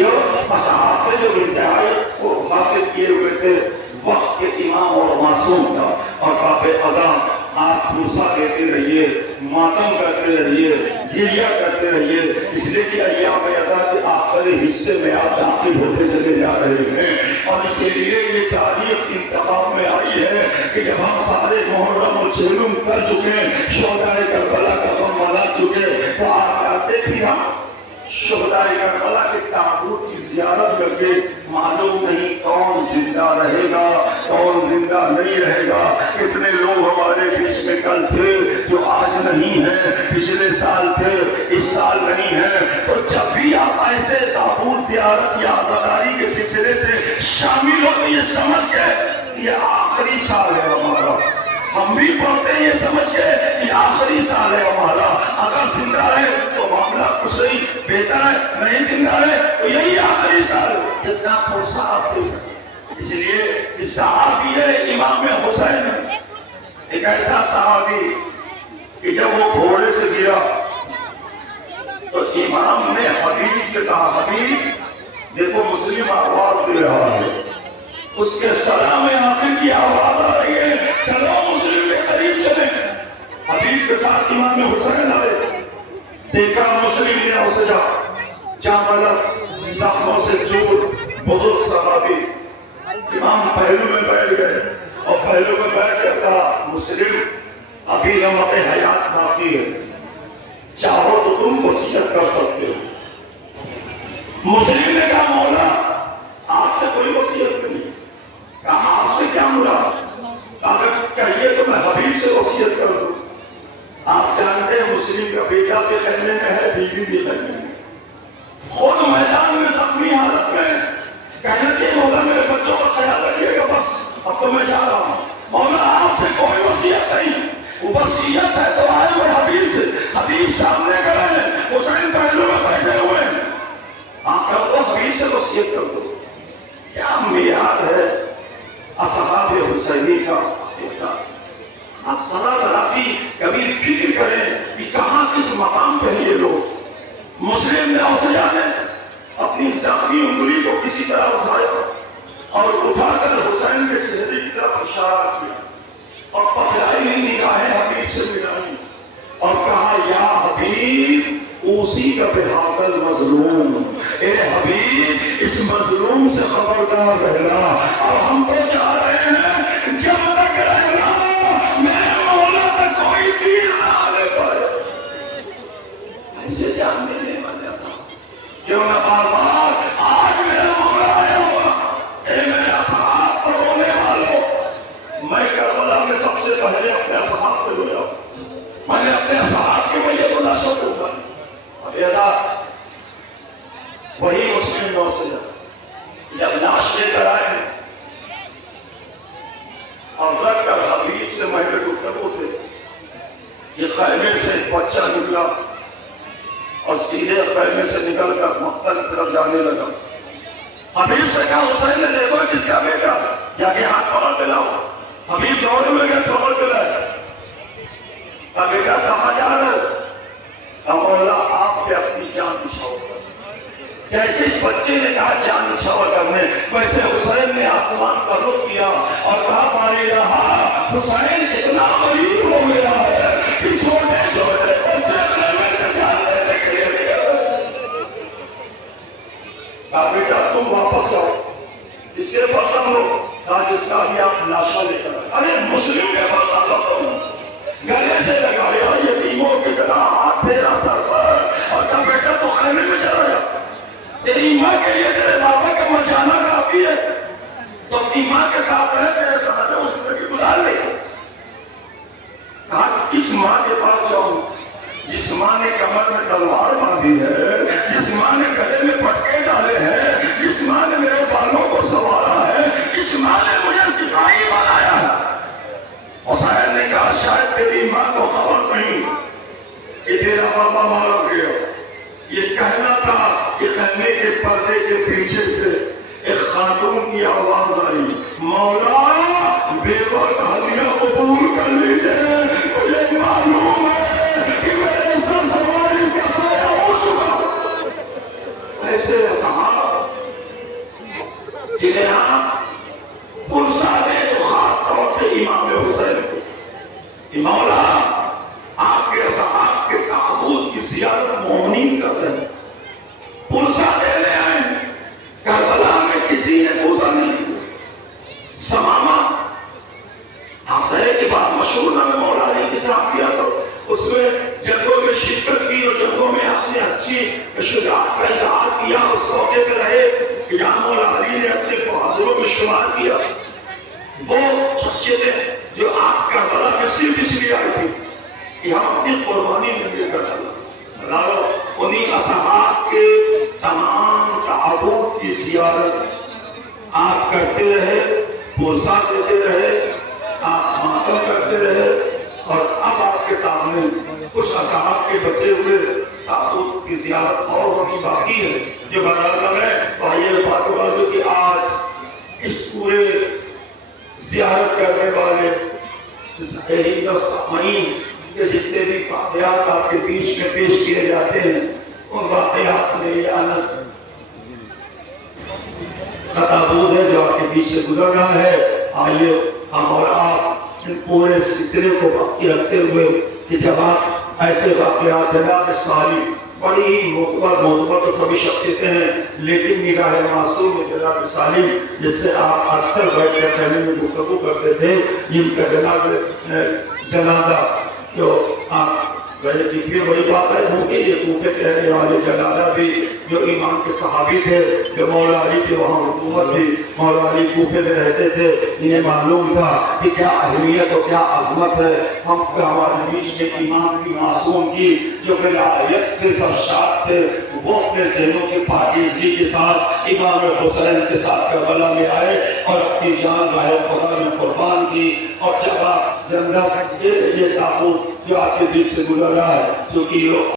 یہ اصحاب نے جو انتہائی قرب حاصل کیے ہوئے تھے وقت کے امام اور معصوم کا، اور باب اذان آپ موسیٰ دیتے رہیے، ماتم کرتے رہیے، گریہ کرتے رہیے، اس لیے کہ ایام اذان کے آخری حصے میں آپ داخل ہوتے چلے جا رہے ہیں، اور اسی لیے یہ تاریخ انتخاب میں آئی ہے کہ جب ہم سارے محرم و چہلم کر چکے، شہدائے کربلا کا غم منا چکے، تو آپ آتے پھر ہم شہدائے کربلا کے تابوت کی زیارت کر کے معلوم نہیں کون زندہ رہے گا کون زندہ نہیں رہے گا۔ کتنے لوگ ہمارے بیچ میں کل تھے جو آج نہیں ہیں، پچھلے سال تھے اس سال نہیں ہیں۔ تو جب بھی آپ ایسے تابوت زیارت یا عزاداری کے سلسلے سے شامل ہو تو یہ سمجھ گئے یہ آخری سال ہے ہمارا، ہم بھی پڑھتے ہیں یہ سمجھ کے کہ آخری سال ہے ہمارا، اگر زندہ رہے تو معاملہ کچھ نہیں بہتر ہے، نہیں زندہ رہے تو یہی آخری سال ہے۔ کتنا پرسہ آپ دے سکتے، اس لیے صحابی ہے امام حسین، ایک ایسا صحابی کہ جب وہ گھوڑے سے گرا تو امام نے حبیب سے کہا حبیب دیکھو مسلم آواز دے رہا ہے، اس کے سلام آخر کی آواز آ رہی ہے، چلو مسلم کے قریب چلیں۔ حبیب کے ساتھ امام حسین آئے، دیکھا مسلم نے اسے جا ملک زخموں سے چور، بزرگ صحابی، امام پہلو میں بیٹھ گئے اور پہلو میں بیٹھ کر کہا مسلم ابھی نمط حیات باقی ہے، چاہو تو تم وصیت کر سکتے ہو۔ مسلم نے کہا مولا آپ سے کوئی وصیت نہیں، کہا آپ سے کیا مراد، اگر کہیے تو میں حبیب سے وصیت کر دوں۔ آپ جانتے ہیں مسلم کا بیٹا بھی خیمے میں ہے، بیوی بھی خیمے میں، خود میدان میں زخمی حالت میں، کہنا چاہیے مولا میرے بچوں کا خیال رکھیے گا، بس اب تو میں جا رہا ہوں، مولا آپ سے کوئی وصیت نہیں۔ وصیت ہے تو آئے ہوئے حبیب سے، حبیب سامنے کھڑے ہیں، حسین پہلو میں بیٹھے ہوئے ہیں، آپ کر دو حبیب سے وصیت کر دو۔ کیا معیار ہے اصحاب حسینی کا؟ آپ ذرا ذرا بھی کبھی فکر کریں کہ کہاں کس مقام پہ یہ لوگ۔ مسلم نے اسے جانے اپنی زخمی انگلی کو کسی طرح اٹھایا اور اٹھا کر حسین کے چہرے کی طرف اشارہ کیا اور پکڑائی ہوئی نگاہیں حبیب سے ملائی اور کہا یا حبیب اوسی کا بحاصل مظلوم، اے حبیب اس مظلوم سے خبردار رہنا، اور ہم تو چاہ رہے ہیں جب تک رہنا میرے مولا تک کوئی تیر نہ آنے پائے۔ ایسے جاننے نہیں بننے صاحب کیوں نہ بار بار آج میرا مولا آیا ہوا، اے میرے اصحاب پر رونے والوں، میں کربلا میں سب سے پہلے اپنے اصحاب پہ رویا، میں نے اپنے اصحاب کی میت اللہ شکر ہوگا۔ اب ایسا وہی مسلم نو سے جب لاش لے کر آئے اور رکھ کر حبیب سے مہر گفتگو تھے، یہ خیمے سے ایک بچہ نکلا اور سیدھے خیمے سے نکل کر مقتل کی طرف جانے لگا۔ حبیب سے کہا حسین نے دیکھو کس کا بیٹا، یا کہ ہاتھ پکڑ کے لاؤ۔ حبیب دوڑے ہوئے گئے، پکڑ کے لائے، کہا بیٹا کہاں جا رہے ہو؟ کہا مولا آپ پہ اپنی جان نچھاور کر۔ جیسے اس بچے نے کہا جان نچھاور کرنے، ویسے حسین نے آسمان کا رخ کیا اور کہا پارے رہا حسین اتنا غریب ہو گیا ہے کہ چھوٹے چھوٹے بچے خیمے سے جانے نکلے گئے۔ کہا بیٹا تم واپس جاؤ، اس کے برتن ہو، کہا جس کا بھی آپ لاشا لے کر، ارے مسلم کے برتن ہو تم، گلے سے لگایا یتیموں کی طرح ہاتھ پھیرا سر پر اور کہا بیٹا تو خیمے میں چلا جا، تیری ماں کے لیے تیرے بابا کا مر جانا کافی ہے، تو اپنی ماں کے ساتھ رہے، تیرے ساتھ اس زندگی گزار لے۔ کہا کس ماں کے پاس جاؤں؟ جس ماں نے کمر میں تلوار باندھی ہے، جس ماں نے گلے میں پٹکے ڈالے ہیں، جس ماں نے میرے بالوں کو سنوارا ہے، جس ماں نے مجھے سپاہی بنایا ہے۔ حسین نے کہا شاید تیری ماں کو خبر نہیں کہ تیرا بابا مارا گیا۔ یہ کہنا تھا کہ خیمے کے پردے کے پیچھے سے ایک خاتون کی آواز آئی، مولا بیوہ کا ہدیہ قبول کر لیجئے، مجھے معلوم ہے کہ میرے سر سوار اس کا سایہ ہو چکا۔ ایسے صحابہ جنہیں آپ پرسا دیں تو خاص طور سے امام حسین کو کہ مولا آپ کے اصحاب کے تعبد کی زیارت مومنین کر رہے ہیں، پرسا دے لے آئے۔ کربلا میں کسی نے پرسا نہیں کیا۔ سمامہ حمزہ کی بات مشہور نہ مولا علی کے ساتھ کیا تو اس میں جنگوں میں شرکت کی اور جنگوں میں آپ نے اچھی شجاعت کا اظہار کیا، اس موقع پہ رہے کہ جہاں مولا علی نے اپنے بہادروں میں شمار کیا۔ وہ شخصیتیں جو آپ کربلا میں صرف اس لیے آئی تھی کہ ہم اپنی قربانی میں دے کر سرداروں انہیں اصحاب کے تمام تعبد کی زیارت آپ کرتے رہے، پرسا دیتے رہے، آپ ماتم کرتے رہے، اور اب آپ کے سامنے کچھ اصحاب کے بچے ہوئے تعبد کی زیارت اور ہونی باقی ہے جو برابر ہے۔ تو آئیے باتوں باتوں کہ آج اس پورے زیارت کرنے والے زائرین اور سامعین کے جتنے بھی واقعات آپ کے بیچ میں پیش کیے جاتے ہیں، ان واقعات میں یہ انس تابوت ہے جو آپ کے بیچ سے گزر رہا ہے۔ آئیے ہم اور آپ ان پورے سلسلے کو باقی رکھتے ہوئے کہ جب آپ ایسے واقعات جناب سالی بڑی ہی معتبر تو سبھی شخصیتیں ہیں، لیکن نگاہ معصوم میں جناب سالم جس سے آپ اکثر بیٹھ کر پہلے میں گفتگو کرتے تھے، جن کا جناب جنازہ جو آپ پھر وہی بات ہے وہ کہ یہ کوفے کے رہنے والے جنازہ بھی جو امام کے صحابی تھے، جو مولا علی کی وہاں حکومت تھی، مولا علی کوفے میں رہتے تھے، انہیں معلوم تھا کہ کیا اہمیت اور کیا عظمت ہے ہم ہمارے بیچ میں امام کی معصوم کی جو ولایت سے سرشار تھے، وہ اپنے ذہنوں کی پاکیزگی کے ساتھ امام حسین کے ساتھ کربلا میں آئے اور اپنی جان راہ خدا میں قربان کی۔ اور جب آپ زندہ یہ تابوت جو آپ کے بیچ سے گزر رہا ہے کیونکہ